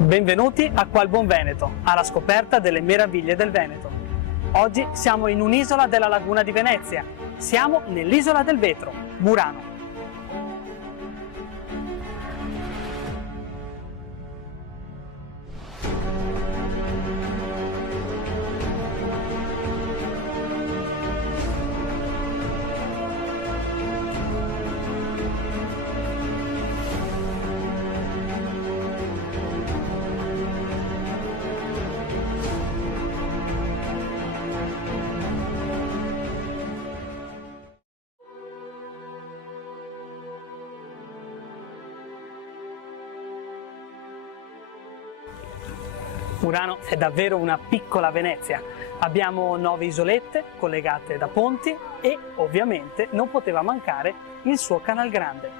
Benvenuti a Qua il Buon Veneto, alla scoperta delle meraviglie del Veneto. Oggi siamo in un'isola della Laguna di Venezia. Siamo nell'isola del vetro, Murano. Murano è davvero una piccola Venezia. Abbiamo 9 isolette collegate da ponti e ovviamente non poteva mancare il suo Canal Grande.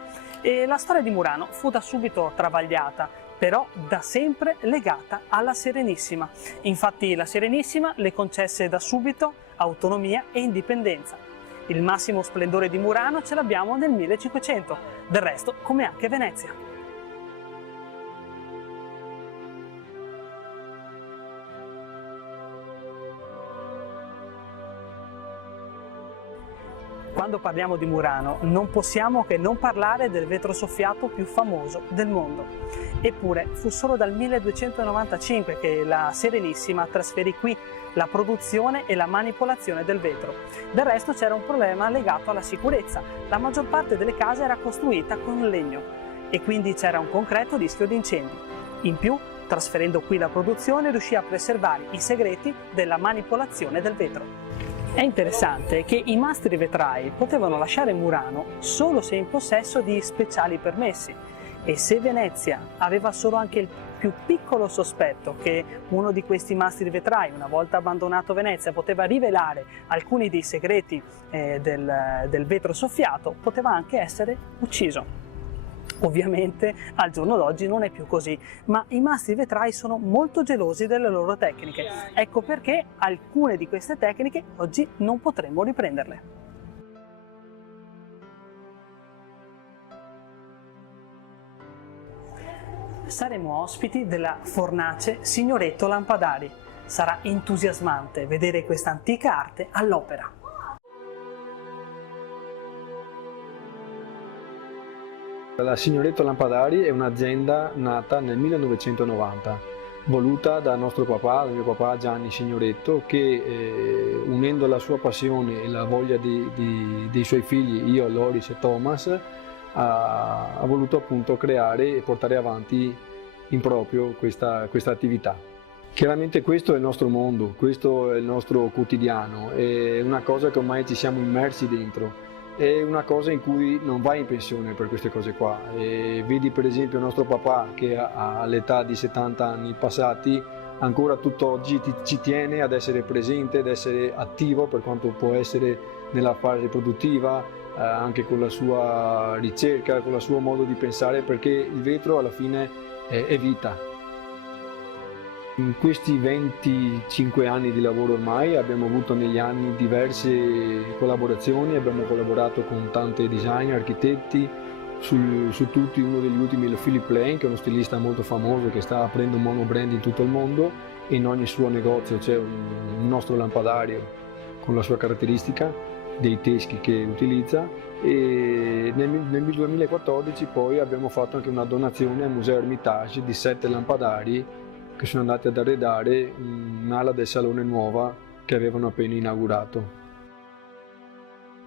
E la storia di Murano fu da subito travagliata, però da sempre legata alla Serenissima. Infatti la Serenissima le concesse da subito autonomia e indipendenza. Il massimo splendore di Murano ce l'abbiamo nel 1500, del resto come anche Venezia. Quando parliamo di Murano non possiamo che non parlare del vetro soffiato più famoso del mondo. Eppure fu solo dal 1295 che la Serenissima trasferì qui la produzione e la manipolazione del vetro. Del resto c'era un problema legato alla sicurezza. La maggior parte delle case era costruita con legno e quindi c'era un concreto rischio di incendi. In più, trasferendo qui la produzione, riuscì a preservare i segreti della manipolazione del vetro. È interessante che i mastri vetrai potevano lasciare Murano solo se in possesso di speciali permessi e se Venezia aveva solo anche il più piccolo sospetto che uno di questi mastri vetrai, una volta abbandonato Venezia, poteva rivelare alcuni dei segreti del vetro soffiato, poteva anche essere ucciso. Ovviamente al giorno d'oggi non è più così, ma i mastri vetrai sono molto gelosi delle loro tecniche. Ecco perché alcune di queste tecniche oggi non potremo riprenderle. Saremo ospiti della fornace Signoretto Lampadari. Sarà entusiasmante vedere questa antica arte all'opera. La Signoretto Lampadari è un'azienda nata nel 1990, voluta da nostro papà, dal mio papà Gianni Signoretto, che unendo la sua passione e la voglia dei suoi figli, io, Loris e Thomas, ha voluto appunto creare e portare avanti in proprio questa attività. Chiaramente questo è il nostro mondo, questo è il nostro quotidiano, è una cosa che ormai ci siamo immersi dentro. È una cosa in cui non vai in pensione per queste cose qua. Vedi per esempio il nostro papà che all'età di 70 anni passati ancora tutt'oggi ci tiene ad essere presente, ad essere attivo per quanto può essere nella fase produttiva, anche con la sua ricerca, con il suo modo di pensare, perché il vetro alla fine è vita. In questi 25 anni di lavoro ormai abbiamo avuto negli anni diverse collaborazioni, abbiamo collaborato con tanti designer, architetti, su tutti uno degli ultimi è Philip Lane, che è uno stilista molto famoso che sta aprendo un monobrand in tutto il mondo e in ogni suo negozio c'è un nostro lampadario con la sua caratteristica dei teschi che utilizza, e nel 2014 poi abbiamo fatto anche una donazione al Museo Hermitage di 7 lampadari che sono andati ad arredare un'ala del Salone Nuova che avevano appena inaugurato.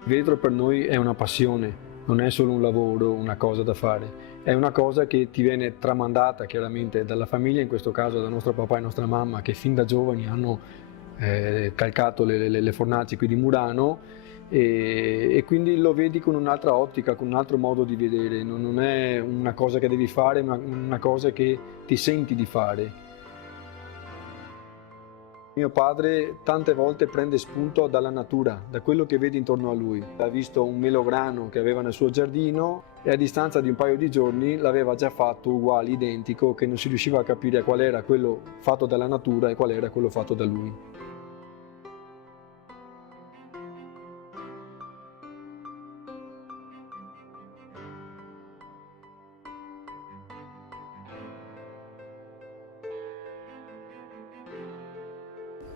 Il vetro per noi è una passione, non è solo un lavoro, una cosa da fare, è una cosa che ti viene tramandata chiaramente dalla famiglia, in questo caso da nostro papà e nostra mamma, che fin da giovani hanno calcato le fornaci qui di Murano, e quindi lo vedi con un'altra ottica, con un altro modo di vedere, non è una cosa che devi fare, ma una cosa che ti senti di fare. Mio padre tante volte prende spunto dalla natura, da quello che vede intorno a lui. Ha visto un melograno che aveva nel suo giardino e a distanza di un paio di giorni l'aveva già fatto uguale, identico, che non si riusciva a capire qual era quello fatto dalla natura e qual era quello fatto da lui.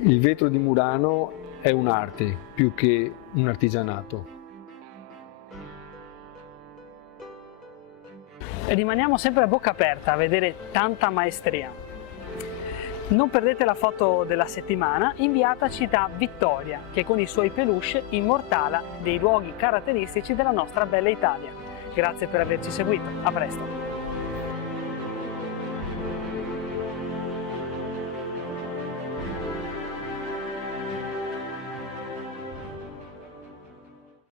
Il vetro di Murano è un'arte più che un artigianato. Rimaniamo sempre a bocca aperta a vedere tanta maestria. Non perdete la foto della settimana inviataci da Vittoria, che con i suoi peluche immortala dei luoghi caratteristici della nostra bella Italia. Grazie per averci seguito, a presto!